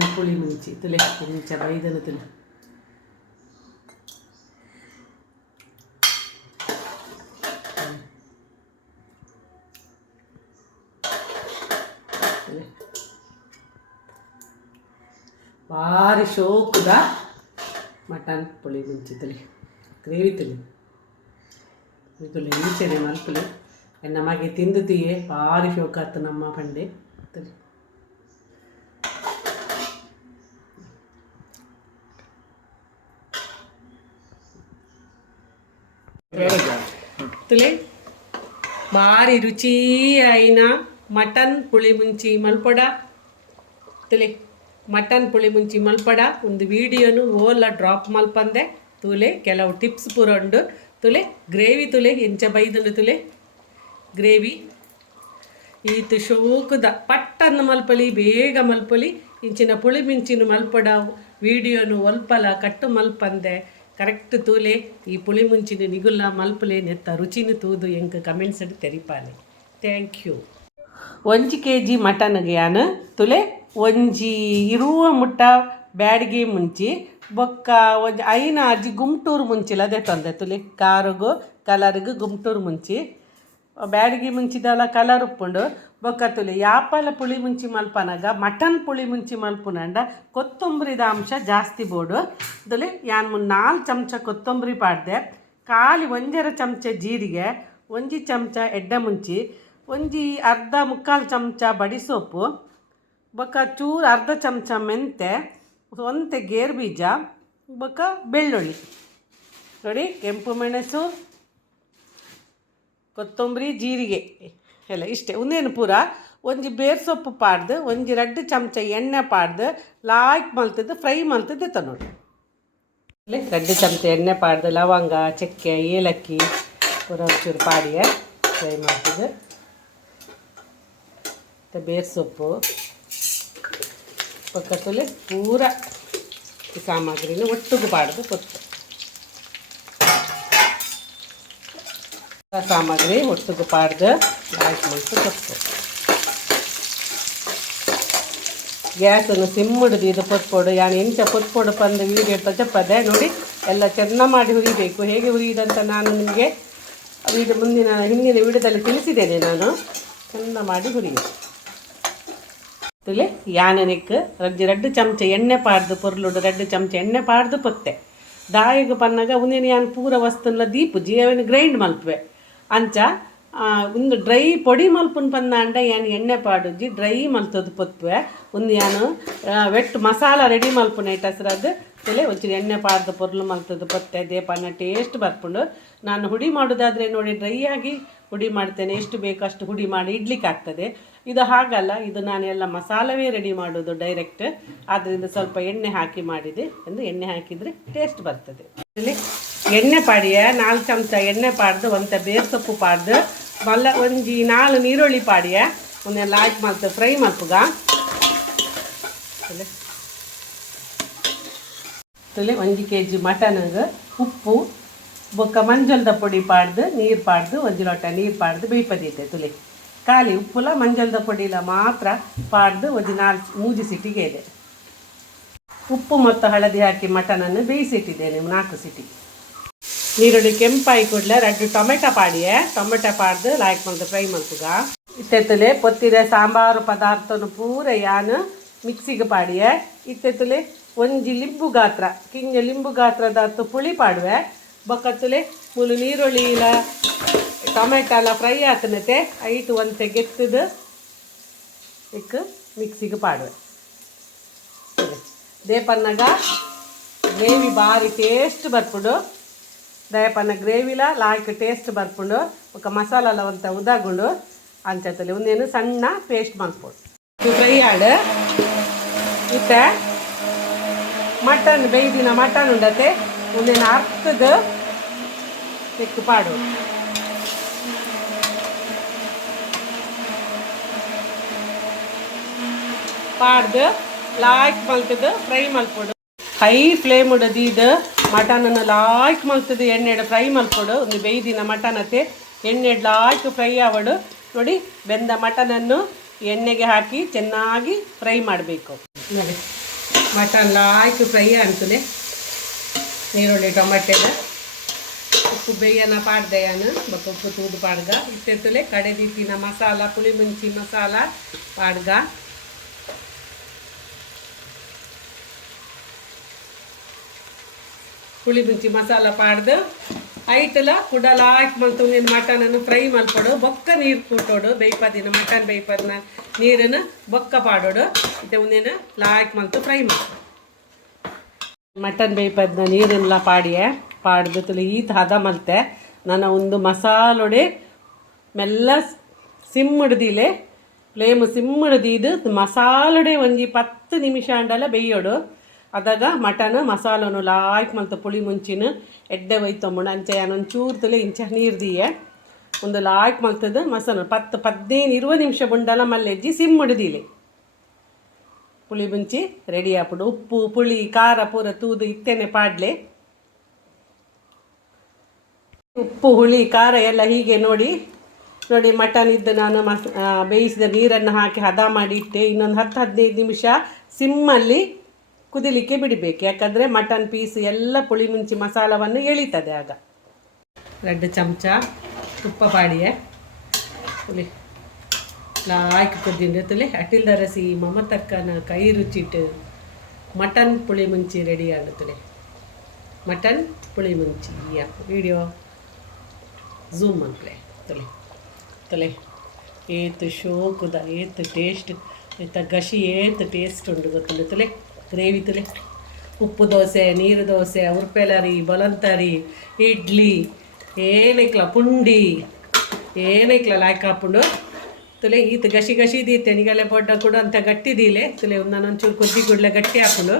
ಪುಳಿ ಮುಂಚಿ, ತುಲೆ ಕೊಂಚ ಬೈದನು ತುಲೆ ತುಲೆ. ಭಾರಿ ಶೋಕುದ ಮಟನ್ ಪುಳಿ ಮುಂಚಿ ತುಲೆ. ಗ್ರೇವಿ ತುಲೆ. ತುಲೆ ಈಚೆನೆ ಮಲ್ಪುಲಿ. ನಮಗೆ ಮಗೆ ತಿಂದು ತೀಯೆ ಭಾರಿ ಶೋಕಾತು ನಮ್ಮ ಪಂಡೆ. ತುಲೆ. ತುಲೆ ಭಾರಿ ರುಚಿ అయిన ಮಟನ್ ಪುಳಿ ಮುಂಚಿ ಮಲ್ಪಡ ತುಲೆ ಮಟನ್ ಪುಳಿ ಮುಂಚಿ ಮಲ್ಪಡ ಒಂದು ವಿಡಿಯೋನು ಓಲ ಡ್ರಾಪ್ ಮಲ್ಪಂದೆ ತುಲೆ ಕೆಲವು ಟಿಪ್ಸ್ ಪೂರ ಉಂಡು ತುಲೆ ಗ್ರೇವಿ ತುಲೆ ಎಂಚ ಬೈದುಂಡು ತುಲೆ ಗ್ರೇವಿ ಈತು ಶೋಕುದ ಪಟ್ಟನ್ನು ಮಲ್ಪಲಿ ಬೇಗ ಮಲ್ಪಲಿ ಇಂಚಿನ ಪುಳಿ ಮಿಂಚಿನ ಮಲ್ಪಡ ವಿಡಿಯೋನು ಒಲ್ಪಲ ಕಟ್ಟು ಮಲ್ಪಂದೆ ಕರೆಕ್ಟ್ ತೂಲೆ, ಈ ಪುಳಿ ಮುಂಚಿನ ನಿಗುಲ್ಲ ಮಲ್ಪುಲೆ ನೆತ್ತ ರುಚಿನ ತೂದು ಎಂಕ್ ಕಮೆಂಟ್ಸ್ ತೆರಿಪಾಲೆ. ಥ್ಯಾಂಕ್ ಯು ಒಂಜಿ ಕೆ ಜಿ ಮಟನ್ಗೆ ಯಾನು ತುಲೆ ಒಂಜಿ ಇರುವ ಮುಟ್ಟ ಬ್ಯಾಡಿಗೆ ಮುಂಚಿ, ಬೊಕ್ಕ ಒಂಜಿ ಐನ ಅಜ್ಜಿ ಗುಮ್ಟೂರು ಮುಂಚಿಲ್ಲ ಅದೇ ತಂದೆ ತುಲೆ, ಕಾರುಗು ಕಲರ್ಗು ಗುಮ್ಟೂರು ಮುಂಚಿ. ಬ್ಯಾಡಿಗೆ ಮುಂಚಿದಲ್ಲ ಕಲರ್ ಉಪ್ಪುಂಡು. ಬೊಕ್ಕತ್ತುಲಿ ತುಲೆ, ಯಾಪಲ ಪುಳಿ ಮುಂಚಿ ಮಲ್ಪನಾಗ, ಮಟನ್ ಪುಳಿ ಮುಂಚಿ ಮಲ್ಪುನಂಡ ಕೊತ್ತಂಬರಿದ ಅಂಶ ಜಾಸ್ತಿ ಬೋಡು. ಅದಲ್ಲಿ ಯಾನ್ ಮುನ್ ನಾಲ್ಕು ಚಮಚ ಕೊತ್ತಂಬರಿ ಪಾಡ್ದೆ. ಖಾಲಿ ಒಂಜರ ಚಮಚ ಜೀರಿಗೆ, ಒಂಜಿ ಚಮಚ ಎಡ್ಡೆ ಮುಂಚಿ, ಒಂಜಿ ಅರ್ಧ ಮುಕ್ಕಾಲು ಚಮಚ ಬಡಿ ಸೊಪ್ಪು ಬೊಕ್ಕ ಚೂರು ಅರ್ಧ ಚಮಚ ಮೆಂತೆ ಒಂತೆ ಗೇರು ಬೀಜ, ಬೊಕ್ಕ ಬೆಳ್ಳುಳ್ಳಿ. ನೋಡಿ, ಕೆಂಪು ಮೆಣಸು ಕೊತ್ತಂಬರಿ, ಜೀರಿಗೆ. ಎಲ್ಲ ಇಷ್ಟೇ. ಒಂದೇನು ಪೂರ? ಒಂಜಿ ಬೇರ್ಸೊಪ್ಪು ಪಾಡ್ದು, ಒಂಜಿ ರಡ್ಡು ಚಮಚ ಎಣ್ಣೆ ಪಾಡ್ದು, ಲಾಯ್ಕ್ ಮಲ್ತದ್ದು, ಫ್ರೈ ಮಲ್ತದ್ದು ನೋಡಿ. ಇಲ್ಲಿ ರಡ್ಡು ಚಮಚ ಎಣ್ಣೆ ಪಾಡ್ದು, ಲವಂಗ, ಚಕ್ಕೆ, ಏಲಕ್ಕಿ ಪೂರ ಒಂಚೂರು ಪಾಡಿಯ ಫ್ರೈ ಮಾಡ್ತದ್ದು ಮತ್ತು ಬೇರ್ಸೊಪ್ಪು. ಪಕ್ಕದಲ್ಲಿ ಪೂರ ಸಾಮಗ್ರಿನ ಒಟ್ಟಿಗೆ ಪಾಡ್ದು ಕೊತ್ತು. ಸಾಮಗ್ರಿ ಒಟ್ಟಿಗೆ ಪಾಡ್ದು ಲಾಯ್ಕ್ ಮಾಡ್ತು ಗ್ಯಾಸ್ ಗ್ಯಾಸನ್ನು ಸಿಮ್ ಹಿಡಿದು ಇದು ಪೊತ್ಪೊಡು ಯಾನು ಎಂಚ ಪೊತ್ಪೊಡು ಬಂದು ವೀಡಿಯೋ ತಚಪ್ಪದೆ ನೋಡಿ. ಎಲ್ಲ ಚೆನ್ನ ಮಾಡಿ ಹುರಿಬೇಕು. ಹೇಗೆ ಹುರಿಯುದಂತ ನಾನು ನಿಮಗೆ ವೀಡಿಯೋ ಮುಂದಿನ ಹಿಂದಿನ ವಿಡಿಯೋದಲ್ಲಿ ತಿಳಿಸಿದ್ದೇನೆ ನಾನು. ಚೆಂದ ಮಾಡಿ ತುಲೆ ಯಾನನಿಕ್ ರಜ್ಜಿ ರಡ್ಡು ಚಮಚ ಎಣ್ಣೆ ಪಾಡ್ದು ಪೊರ್ಲುಡು ರಡ್ಡು ಚಮಚ ಎಣ್ಣೆ ಪಾಡ್ದು ಪತ್ತೆ. ದಾಯಿಗೆ ಪನ್ನಾಗ ಉಂದಿನ ಯಾನ್ ಪೂರ ವಸ್ತುನ ದೀಪು, ಜೀವನ ಗ್ರೈಂಡ್ ಮಲ್ಪುವೆ. ಅಂಚ ಒಂದು ಡ್ರೈ ಪೊಡಿ ಮಲ್ಪುನ್ ಪಂದ ಅಂಡ ಏನು ಎಣ್ಣೆ ಪಾಡುಜಿ ಡ್ರೈ ಮಲ್ತದ್ದು ಪೊತ್ವೆ. ಒಂದು ಏನು ವೆಟ್ ಮಸಾಲ ರೆಡಿ ಮಲ್ಪುನ ಐಟಸ್ರದ್ದು ತಲೆ ಒಂಚೂರು ಎಣ್ಣೆ ಪಾಡ್ದ ಪೊರ್ಲು ಮಲ್ತದ್ದು ಪೊತ್ತೆ, ದೇಪಾನ ಟೇಸ್ಟ್ ಬರ್ಕೊಂಡು ನಾನು ಹುಡಿ ಮಾಡೋದಾದರೆ ನೋಡಿ ಡ್ರೈ ಆಗಿ ಹುಡಿ ಮಾಡ್ತೇನೆ. ಎಷ್ಟು ಬೇಕು ಅಷ್ಟು ಹುಡಿ ಮಾಡಿ ಇಡ್ಲಿಕ್ಕೆ ಆಗ್ತದೆ. ಇದು ಹಾಗಲ್ಲ, ಇದು ನಾನು ಎಲ್ಲ ಮಸಾಲವೇ ರೆಡಿ ಮಾಡೋದು ಡೈರೆಕ್ಟ್. ಆದ್ದರಿಂದ ಸ್ವಲ್ಪ ಎಣ್ಣೆ ಹಾಕಿ ಮಾಡಿದೆ. ಎಂದು ಎಣ್ಣೆ ಹಾಕಿದರೆ ಟೇಸ್ಟ್ ಬರ್ತದೆ. ಇಲ್ಲಿ ಎಣ್ಣೆ ಪಾಡಿಯ ನಾಲ್ಕು ಚಮಚ ಎಣ್ಣೆ ಪಾಡ್ದು ಒಂತ ಬೇರ್ ಸೊಪ್ಪು ಪಾಡ್ದು ಮಲ್ಲ ಒಂಜಿ ನಾಲ್ ನೀರುಳ್ಳಿ ಪಾಡಿಯ ಒಂದೆಲ್ಲ ಹಾಕಿ ಮಾಡ್ತು ಫ್ರೈ ಮಲ್ಪುಗ ತುಲೆ ಒಂಜಿ ಕೆ ಜಿ ಮಟನ್ಗೆ ಉಪ್ಪು ಬೊಕ್ಕ ಮಂಜಲ್ದ ಪೊಡಿ ಪಾಡ್ದು ನೀರು ಪಾಡ್ದು ಒಂಜಿ ಲೋಟ ನೀರು ಪಾಡ್ದು ಬೇಯ್ಪದೈತೆ ತುಲೆ ಖಾಲಿ ಉಪ್ಪುಲ ಮಂಜಲ್ದ ಪೊಡಿಲ ಮಾತ್ರ ಪಾಡ್ದು ಒಂಜಿ ನಾಲ್ಕು ಮೂಜಿ ಸಿಟಿಗೆ ಇದೆ ಉಪ್ಪು ಮತ್ತು ಹಳದಿ ಹಾಕಿ ಮಟನನ್ನು ಬೇಯಿಸಿಟ್ಟಿದ್ದೇನೆ ನಾಲ್ಕು ಸಿಟಿ ನೀರುಳ್ಳಿ ಕೆಂಪಾಯಿ ಕೂಡಲೇ ರೆಡ್ ಟೊಮೆಟೊ ಪಾಡಿಯೆ. ಟೊಮೆಟೊ ಪಾಡ್ದು ಲಾಯ್ಕ್ ಮಾಡ್ದು ಫ್ರೈ ಮಲ್ಪುಗ ಇತ್ತೆತ್ತಲೆ ಪೊತ್ತಿರ ಸಾಂಬಾರು ಪದಾರ್ಥನ ಪೂರ ಯಾನು ಮಿಕ್ಸಿಗೆ ಪಾಡಿಯೆ. ಇತ್ತೆತ್ತಲೆ ಒಂಜಿ ಲಿಂಬು ಗಾತ್ರ, ಕಿಂಜ ಲಿಂಬು ಗಾತ್ರದ ಹತ್ತು ಪುಳಿ ಪಾಡುವೆ. ಬೊಕ್ಕತ್ತಲೆ ಮುಲು ನೀರುಳ್ಳಿ ಇಲ್ಲ ಟೊಮೆಟೊ ಎಲ್ಲ ಫ್ರೈ ಆತನತೆ ಐಟು ಒಂದು ತೆಗೆತ್ತದು ಇಕ್ಕ ಮಿಕ್ಸಿಗೆ ಪಾಡುವೆ. ದೇಪನ್ನಗ, ಗ್ರೇವಿ ಭಾರಿ ಟೇಸ್ಟ್ ಬರ್ಪುಡು. ದಯಪನ್ನ ಗ್ರೇವಿಲ, ಲಾಯ್ಕ್ ಟೇಸ್ಟ್ ಬರ್ಕೊಂಡು ಒಕ್ಕ ಮಸಾಲ ಅಂತ ಉದಾಗೊಂಡು ಅಂಚತ್ತಲ್ಲಿ ಒಂದೇನು ಸಣ್ಣ ಪೇಸ್ಟ್ ಮಾಡ್ಕೊಡು ಇದು ಫ್ರೈ ಆಡು, ಇತ್ತ ಮಟನ್ ಬೇಯ್ದಿನ ಮಟನ್ ಉಂಡತೆ ಒಂದೇನು ಅರ್ಥದ ತೆಕ್ಕು ಪಾಡು. ಪಾಡ್ದು, ಲಾಯ್ಕ್ ಮಲ್ತದ್ದು ಫ್ರೈ ಮಲ್ಪೊಡು. ಹೈ ಫ್ಲೇಮ್ ಉಡದಿದ್ದು ಮಟನನ್ನು ಲಾಯ್ಕ್ ಮಲ್ತದೆ ಎಣ್ಣೆಡು ಫ್ರೈ ಮಲ್ಕೊಡು ಒಂದು ಬೇಯ್ದಿನ ಮಟನ್ ಅತ್ತೆ ಎಣ್ಣೆಡ್ ಲಾಯ್ಕ್ ಫ್ರೈ ಆವಡು ನೋಡಿ, ಬೆಂದ ಮಟನನ್ನು ಎಣ್ಣೆಗೆ ಹಾಕಿ ಚೆನ್ನಾಗಿ ಫ್ರೈ ಮಾಡಬೇಕು. ನೋಡಿ, ಮಟನ್ ಲಾಯ್ಕ್ ಫ್ರೈ ಅಂತಲೇ ನೀರುಳ್ಳಿ ಟೊಮೆಟೆನ ಉಪ್ಪು ಬೇಯನ ಪಾಡ್ದೆಯನ ಮತ್ತು ಉಪ್ಪು ತೂದು ಪಾಡ್ಗ. ಇತ್ತೆತ್ತಲೆ ದೀಪಿನ ಮಸಾಲ ಪುಳಿ ಮುಂಚಿ ಮಸಾಲ ಪಾಡ್ಗ. ಪುಳಿ ಮುಂಚಿ ಮಸಾಲ ಪಾಡ್ದು ಐಟಲ ಕುಡಲ ಹಾಕಿ ಮಲ್ತು ನೀನು ಮಟನನ್ನು ಫ್ರೈ ಮಲ್ಪಡು, ಬೊಕ್ಕ ನೀರು ಕೂಟೋಡು ಬೇಯ್ಪದಿನ ಮಟನ್ ಬೇಯ್ಪದಿನ ನೀರನ್ನು ಬೊಕ್ಕ ಪಾಡೋಡು, ಮತ್ತೆ ಒಂದಿನ ಲಾಯ್ಕ್ ಮಲ್ತು ಫ್ರೈ ಮಾಡು. ಮಟನ್ ಬೇಯ್ಪದ್ನ ನೀರನ್ನೆಲ್ಲ ಪಾಡಿಯೆ, ಪಾಡ್ದು ತುಲಿ ಈತ ಹದ ಮಲ್ತೆ. ನನ್ನ ಒಂದು ಮಸಾಲೊಡೆ ಮೆಲ್ಲ ಸಿಮ್ ಹಿಡ್ದಿಲೆ, ಫ್ಲೇಮ್ ಸಿಮ್ ಹಿಡ್ದಿದ್ದು ಮಸಾಲೊಡೆ ಒಂಜಿ ಪತ್ತು ನಿಮಿಷ ಅಂಡಲ್ಲ ಬೇಯೋಡು. ಅದಾಗ ಮಟನ್, ಮಸಾಲನು ಲಾಯ್ಕ್ ಮಲ್ತ ಪುಳಿ ಮುಂಚಿನ ಎಡ್ಡೆ ಒಯ್ತೊಂಬುಡು ಅಂಚೆ ತುಲೆ ಇಂಚ ನೀರು ದೀಯೆ ಒಂದು ಲಾಯ್ಕ್ ಮಲ್ತದ ಮಸಾಲ ಪತ್ತು ಪದ್ನೈದು ಇರುವ ನಿಮಿಷ ಬುಂಡಲ ಮಲ್ಲೆಜ್ಜಿ ಸಿಮ್ ಹಿಡ್ದಿಲೆ ಪುಳಿ ಮುಂಚಿ ರೆಡಿ ಆಪುಡು ಉಪ್ಪು, ಪುಳಿ, ಖಾರ ಪೂರ ತೂದು ಇತ್ತೇನೆ ಪಾಡ್ಲೆ. ಉಪ್ಪು, ಹುಳಿ, ಖಾರ ಎಲ್ಲ ಹೀಗೆ ನೋಡಿ ನೋಡಿ ಮಟನ್ ಇದ್ದು ನಾನು ಮಸ್ ಬೇಯಿಸಿದ ನೀರನ್ನು ಹಾಕಿ ಹದ ಮಾಡಿ ಇಟ್ಟೆ. ಇನ್ನೊಂದು ಹತ್ತು, ಹದಿನೈದು ನಿಮಿಷ ಸಿಮ್ಮಲ್ಲಿ ಕುದಿಲಿಕ್ಕೆ ಬಿಡಬೇಕು. ಯಾಕಂದರೆ ಮಟನ್ ಪೀಸ್ ಎಲ್ಲ ಪುಳಿ ಮುಂಚಿ ಮಸಾಲವನ್ನು ಎಳಿತದೆ ಆಗ. ಎರಡು ಚಮಚ ತುಪ್ಪ ಪಾಡಿಯೆ ಪುಳಿ ಲಾಯ್ಕ್ ಕುದ್ದಿಂಡು ತುಲಿ ಅಟಿಲ್ದ ರಸಿ ಮಮತಕ್ಕನ ಕೈ ರುಚಿಟ್ಟು ಮಟನ್ ಪುಳಿ ಮುಂಚಿ ರೆಡಿ ಆಗುತ್ತದೆ ಮಟನ್ ಪುಳಿ ಮುಂಚಿ ವಿಡಿಯೋ ಝೂಮ್ ಅನ್ಪ್ಲೆ ತೊಲೆ ತೊಲೆ ಏತು ಶೋಕುದ. ಏತು ಟೇಸ್ಟ್ ಏತ ಗಶಿ ಏತು ಟೇಸ್ಟ್ ಉಂಡು ಗೊತ್ತುಂಡು ತೊಲೆ ಗ್ರೇವಿ ತಲೆ. ಉಪ್ಪು ದೋಸೆ, ನೀರು ದೋಸೆ, ಉರ್ಪೆಲರಿ, ಬೊಲಂತರಿ, ಇಡ್ಲಿ, ಏನೈಕ್ಲ ಪುಂಡಿ, ಏನೈಕ್ಲ ಲಾಯ್ಕ ಹಾಪುಂಡು ತುಲೆ ಈತ ಗಶಿ ಗಶಿ ದೀತೆ ನಿಗಲೆ ಪೊಡ್ಡ ಕೂಡ ಅಂತ ಗಟ್ಟಿ ದೀಲೆ ತುಲೆ ನಾನೊಂಚೂರು ಕೊದ್ದಿ ಕೂಡಲೇ ಗಟ್ಟಿ ಹಾಕೊಂಡು.